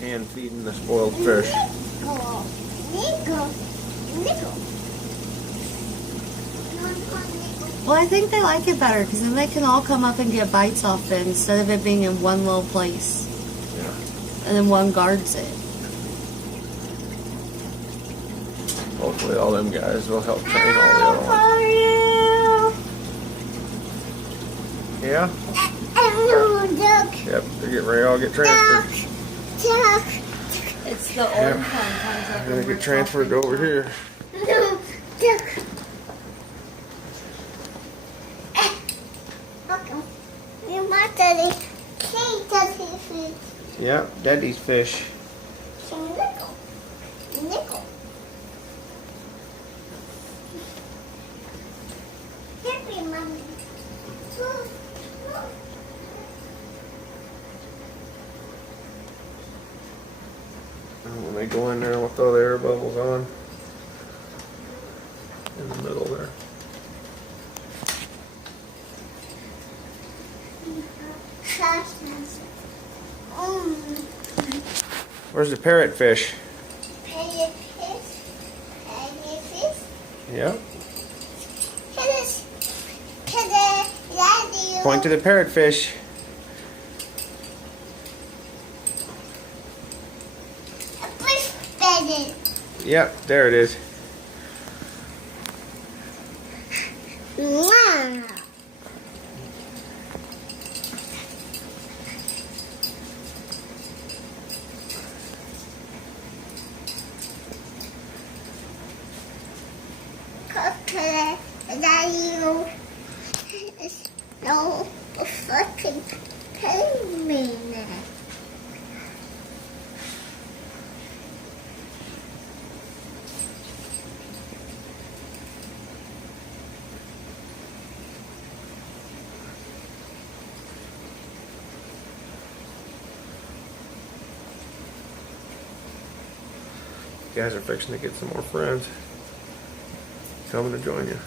Hand feeding the spoiled fish. Well, I think they like it better because then they can all come up and get bites off it instead of it being in one little place. Yeah. And then one guards it. Hopefully all them guys will help train all the other ones. Yeah? Yep, they're getting ready to all get transferred. It's the orange one. They're gonna get transferred over here. Yep, Daddy's fish. Nickel. Happy mommy. And when they go in there, we'll throw the air bubbles on. In the middle there. Where's the parrotfish? Yep. Point to the parrotfish. Yep, there it is. No fucking pain me now. You guys are fixing to get some more friends coming to join you.